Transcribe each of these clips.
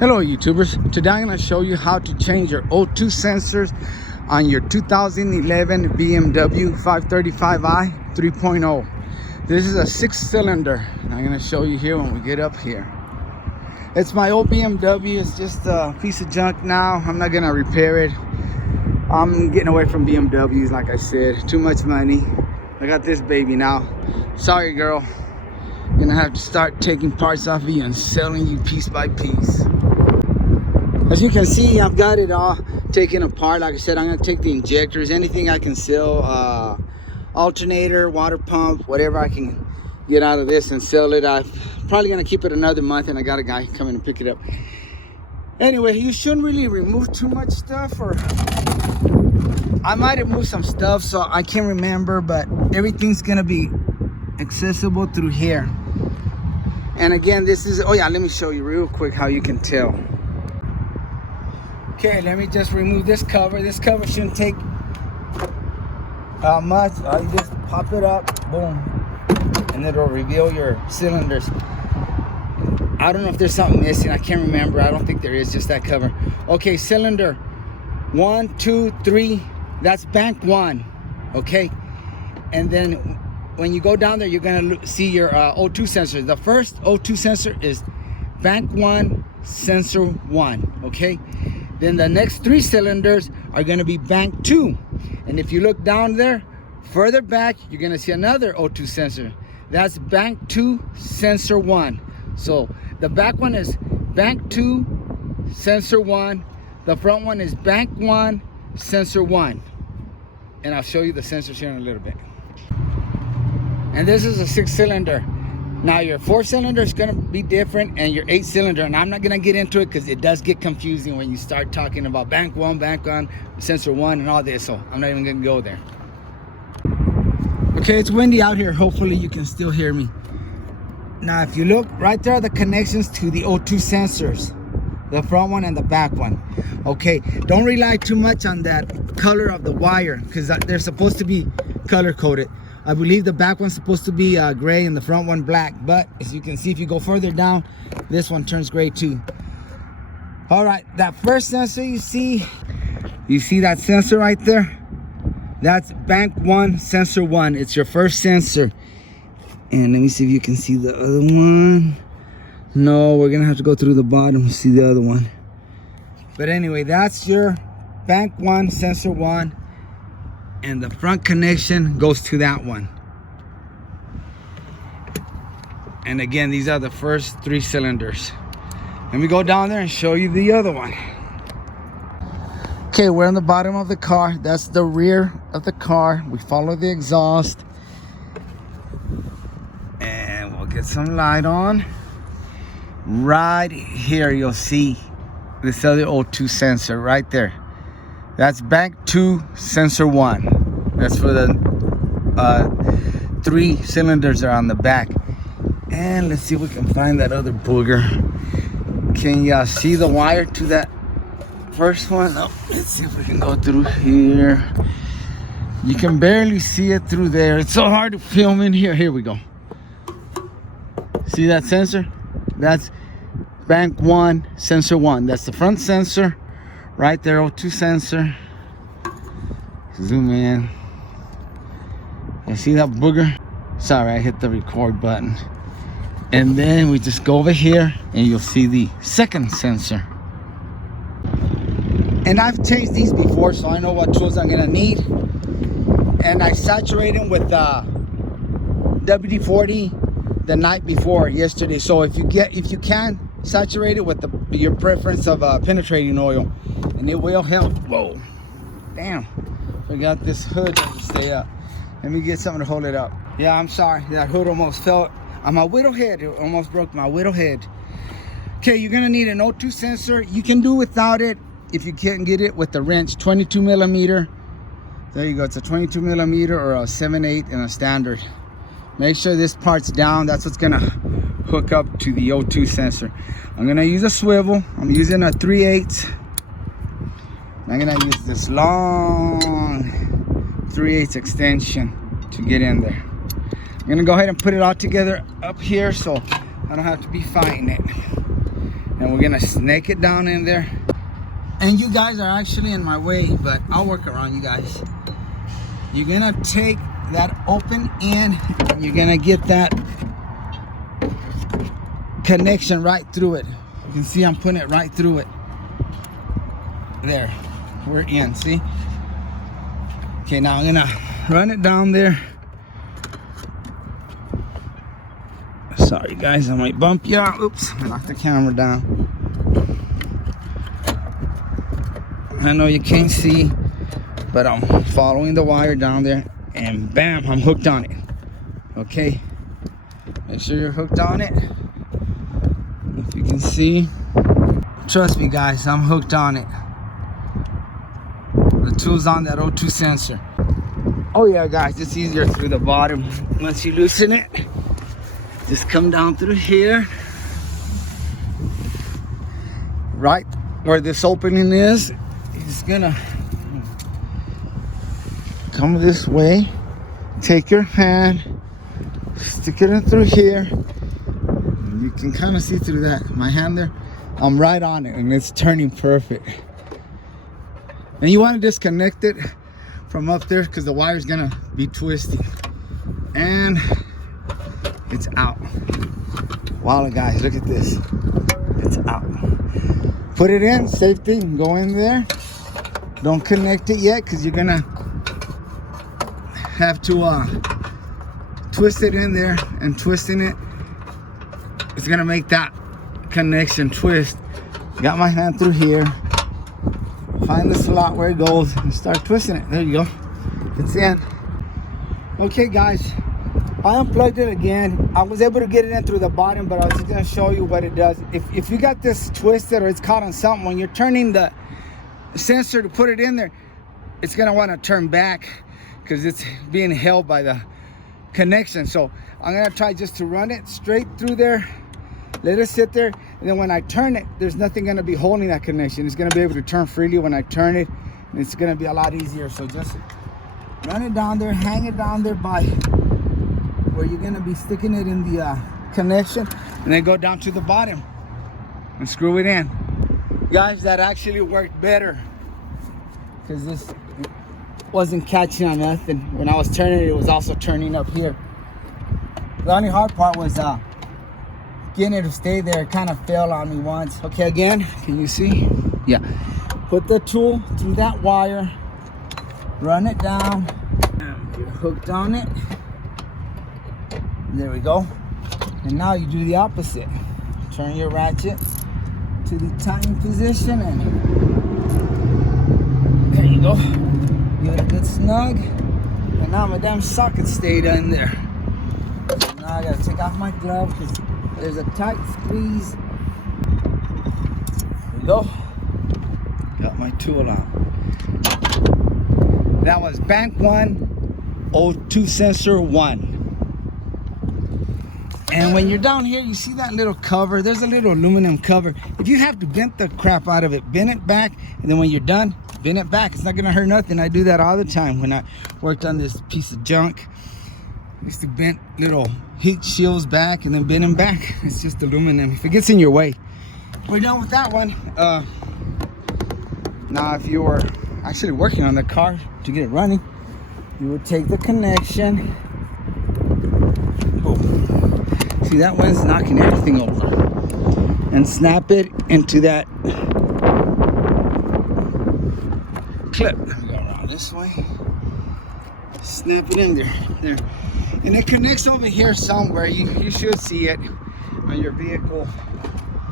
Hello YouTubers, today I'm going to show you how to change your O2 sensors on your 2011 BMW 535i 3.0. This is a 6-cylinder. I'm going to show you here when we get up here. It's my old BMW. It's just a piece of junk now. I'm not going to repair it. I'm getting away from BMWs, like I said. Too much money. I got this baby now. Sorry girl. I'm going to have to start taking parts off of you and selling you piece by piece. As you can see, I've got it all taken apart. Like I said, I'm going to take the injectors, anything I can sell, alternator, water pump, whatever I can get out of this and sell it. I'm probably going to keep it another month, and I got a guy coming to pick it up. Anyway, you shouldn't really remove too much stuff, or I might have moved some stuff, so I can't remember, but everything's going to be accessible through here. And again, this is, oh yeah, let me show you real quick how you can tell. Okay, let me just remove this cover. This cover shouldn't take much. You just pop it up, boom, and it'll reveal your cylinders. I don't know if there's something missing. I can't remember. I don't think there is, just that cover. Okay, cylinder 1, 2, 3. That's bank 1. Okay, and then when you go down there, you're gonna see your O2 sensor. The first O2 sensor is bank 1, sensor 1. Okay. Then the next 3 cylinders are going to be bank 2. And if you look down there, further back, you're going to see another O2 sensor. That's bank 2, sensor 1. So the back one is bank 2, sensor 1. The front one is bank 1, sensor 1. And I'll show you the sensors here in a little bit. And this is a 6-cylinder. Now your 4-cylinder is going to be different, and your 8-cylinder, and I'm not going to get into it because it does get confusing when you start talking about bank 1, sensor 1, and all this, so I'm not even going to go there. Okay, it's windy out here. Hopefully you can still hear me. Now if you look, right there are the connections to the O2 sensors, the front one and the back one. Okay, don't rely too much on that color of the wire, because they're supposed to be color coded. I believe the back one's supposed to be gray and the front one black, but as you can see, if you go further down, this one turns gray too. All right, that first sensor you see that sensor right there? That's bank 1, sensor 1. It's your first sensor. And let me see if you can see the other one. No, we're gonna have to go through the bottom to see the other one. But anyway, that's your bank 1, sensor 1. And the front connection goes to that one. And again, these are the first 3 cylinders. Let me go down there and show you the other one. Okay, we're on the bottom of the car. That's the rear of the car. We follow the exhaust. And we'll get some light on. Right here, you'll see this other O2 sensor right there. That's bank 2, sensor 1. That's for the 3 cylinders are on the back. And let's see if we can find that other booger. Can you see the wire to that first one? Oh, let's see if we can go through here. You can barely see it through there. It's so hard to film in here. Here we go. See that sensor? That's bank 1, sensor 1. That's the front sensor. Right there, O2 sensor. Zoom in. You see that booger? Sorry, I hit the record button. And then we just go over here and you'll see the second sensor. And I've changed these before, so I know what tools I'm gonna need. And I saturate them with WD-40 the night before, yesterday. So if you can, saturate it with your preference of penetrating oil. And it will help. Whoa, damn, forgot this hood doesn't stay up. Let me get something to hold it up. Yeah, I'm sorry, that hood almost fell on my widow head. It almost broke my widow head. Okay, you're gonna need an O2 sensor. You can do without it if you can't get it with the wrench. 22 millimeter. There you go. It's a 22 millimeter or a 7/8 and a standard. Make sure this part's down. That's what's gonna hook up to the O2 sensor. I'm gonna use a swivel. I'm using a 3/8. I'm gonna use this long 3/8 extension to get in there. I'm gonna go ahead and put it all together up here so I don't have to be fighting it. And and we're gonna snake it down in there. And you guys are actually in my way, but I'll work around you guys. You're gonna take that open end, and you're gonna get that connection right through it. You can see I'm putting it right through it. There, we're in, see? Okay, now I'm gonna run it down there. Sorry guys, I might bump you out. Oops, I knocked the camera down. I know you can't see, but I'm following the wire down there, and bam, I'm hooked on it. Okay, make sure you're hooked on it. If you can see, trust me guys, I'm hooked on it. The tool's on that O2 sensor. Oh yeah guys, it's easier through the bottom. Once you loosen it, just come down through here, right where this opening is. It's gonna come this way. Take your hand, stick it in through here. You can kind of see through that. My hand there, I'm right on it, and it's turning perfect. And you want to disconnect it from up there because the wire's gonna be twisting. And it's out. Wow, guys, look at this. It's out. Put it in, safety, go in there. Don't connect it yet because you're gonna have to twist it in there, and twisting it, it's gonna make that connection twist. Got my hand through here. Find the slot where it goes and start twisting it. There you go. It's in. Okay guys, I unplugged it again. I was able to get it in through the bottom, but I was just gonna show you what it does. If you got this twisted or it's caught on something, when you're turning the sensor to put it in there, it's gonna want to turn back because it's being held by the connection. So I'm gonna try just to run it straight through there, let it sit there, and then when I turn it, there's nothing gonna be holding that connection. It's gonna be able to turn freely when I turn it, and it's gonna be a lot easier. So just run it down there, hang it down there by where you're gonna be sticking it in the connection, and then go down to the bottom and screw it in. Guys, that actually worked better because this wasn't catching on nothing. When I was turning it, it was also turning up here. The only hard part was getting it to stay there. It kind of fell on me once. Okay, again, can you see? Yeah. Put the tool through that wire, run it down, you're hooked on it. There we go. And now you do the opposite. Turn your ratchet to the tighten position, and there you go. Give it a good snug. And now my damn socket stayed in there. So now I gotta take off my glove because there's a tight squeeze. There we go. Got my tool out. That was bank 1, O2 sensor 1. And when you're down here, you see that little cover? There's a little aluminum cover. If you have to bend the crap out of it, bend it back, and then when you're done, bend it back. It's not gonna hurt nothing. I do that all the time when I worked on this piece of junk. I used to bend little heat shields back and then bend them back. It's just aluminum. If it gets in your way. We're done with that one. Now if you were actually working on the car to get it running, you would take the connection. Oh. See, that one's knocking everything over. And snap it into that clip. Go around this way. Snap it in there. There. And it connects over here somewhere. You should see it on your vehicle.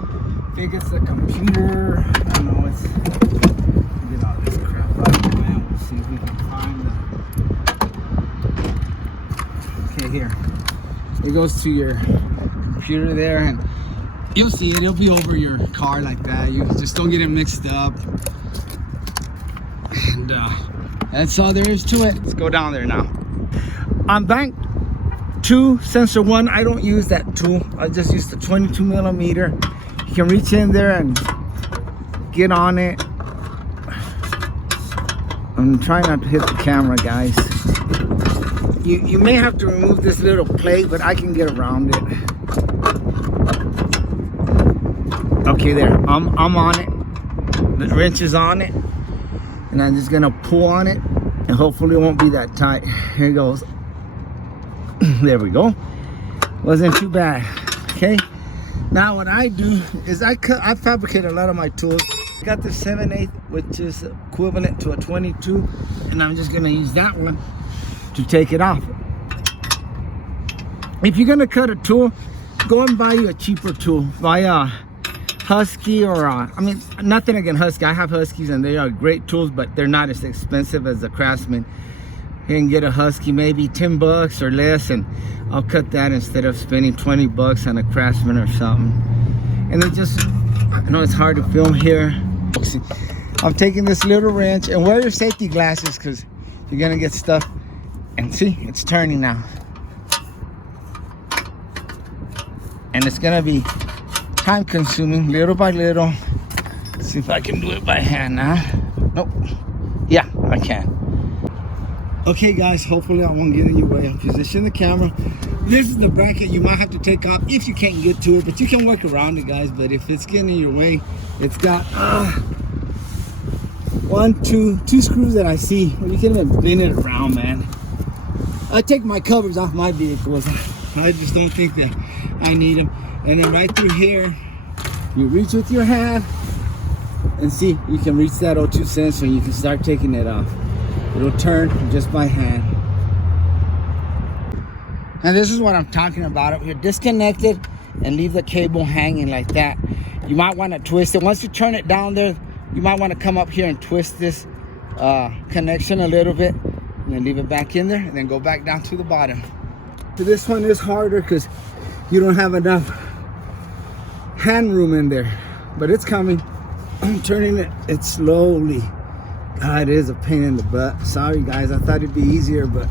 I think it's the computer. I don't know. It's get all this crap out, man. We'll see if we can find the. Okay, here. It goes to your computer there, and you'll see it. It'll be over your car like that. You just don't get it mixed up. And that's all there is to it. Let's go down there now. On bank 2 sensor 1, I don't use that tool. I just use the 22 millimeter. You can reach in there and get on it. I'm trying not to hit the camera, guys. You may have to remove this little plate, but I can get around it. Okay, there. I'm on it. The wrench is on it, and I'm just gonna pull on it, and hopefully it won't be that tight. Here it goes. There we go. Wasn't too bad. Okay. Now what I do is I fabricate a lot of my tools. I got the 7/8, which is equivalent to a 22, and I'm just gonna use that one to take it off. If you're gonna cut a tool, go and buy you a cheaper tool. Buy a Husky or I mean, nothing against Husky. I have Huskies and they are great tools, but they're not as expensive as the Craftsman. You can get a Husky maybe 10 bucks or less, and I'll cut that instead of spending 20 bucks on a Craftsman or something. And it just, I know it's hard to film here. I'm taking this little wrench, and wear your safety glasses because you're gonna get stuff. And see, it's turning now. And it's gonna be time consuming, little by little. Let's see if I can do it by hand now. Nope. Yeah, I can. Okay guys, hopefully I won't get in your way. I'll position the camera. This is the bracket you might have to take off if you can't get to it, but you can work around it, guys. But if it's getting in your way, it's got two screws that I see. Well, you can even bend it around, man. I take my covers off my vehicles. I just don't think that I need them. And then right through here, you reach with your hand and see, you can reach that O2 sensor and you can start taking it off. It'll turn just by hand. And this is what I'm talking about. If you're disconnected and leave the cable hanging like that, you might want to twist it. Once you turn it down there, you might want to come up here and twist this connection a little bit, and then leave it back in there, and then go back down to the bottom. So this one is harder because you don't have enough hand room in there, but it's coming. I'm turning it slowly. God, it is a pain in the butt. Sorry guys, I thought it'd be easier, but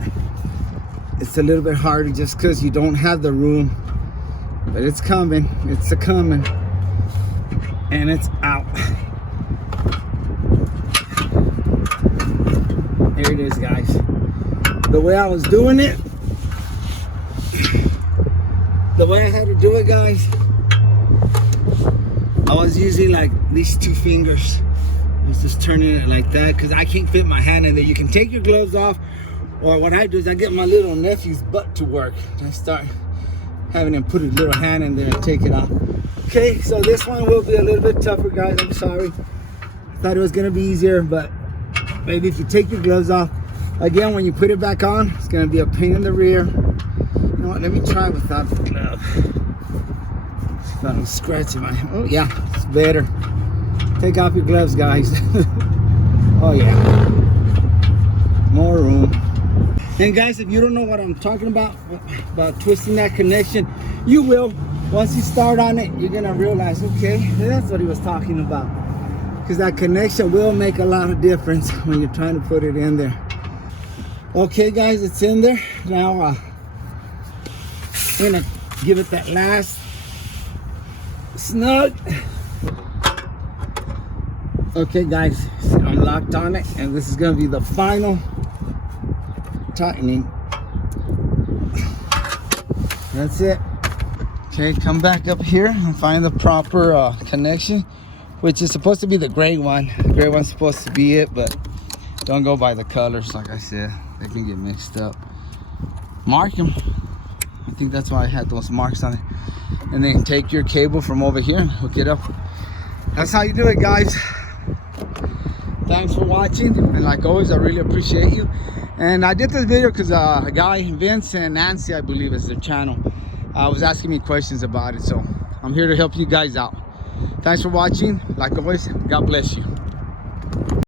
it's a little bit harder just because you don't have the room. But it's coming, it's coming, and it's out. Here it is, guys. The way I was doing it, the way I had to do it, guys, I was using like these two fingers. I was just turning it like that because I can't fit my hand in there. You can take your gloves off, or what I do is I get my little nephew's butt to work. I start having him put his little hand in there and take it off. Okay, so this one will be a little bit tougher, guys. I'm sorry. I thought it was gonna be easier, but maybe if you take your gloves off, again, when you put it back on, it's gonna be a pain in the rear. You know what, let me try without the glove. If I don't scratch my hand. Oh yeah, it's better. Take off your gloves, guys. Oh yeah, more room. And guys, if you don't know what I'm talking about twisting that connection, you will. Once you start on it, you're gonna realize, okay, that's what he was talking about. Because that connection will make a lot of difference when you're trying to put it in there. Okay guys, it's in there. Now I'm gonna give it that last snug. Okay guys, I'm locked on it, and this is gonna be the final tightening. That's it. Okay, come back up here and find the proper connection, which is supposed to be the gray one. The gray one's supposed to be it, but don't go by the colors. Like I said, they can get mixed up. Mark them. I think that's why I had those marks on it. And then take your cable from over here and hook it up. That's how you do it, guys. Thanks for watching, and like always, I really appreciate you. And I did this video because a guy, Vince and Nancy, I believe is their channel, was asking me questions about it, so I'm here to help you guys out. Thanks for watching. Like always, God bless you.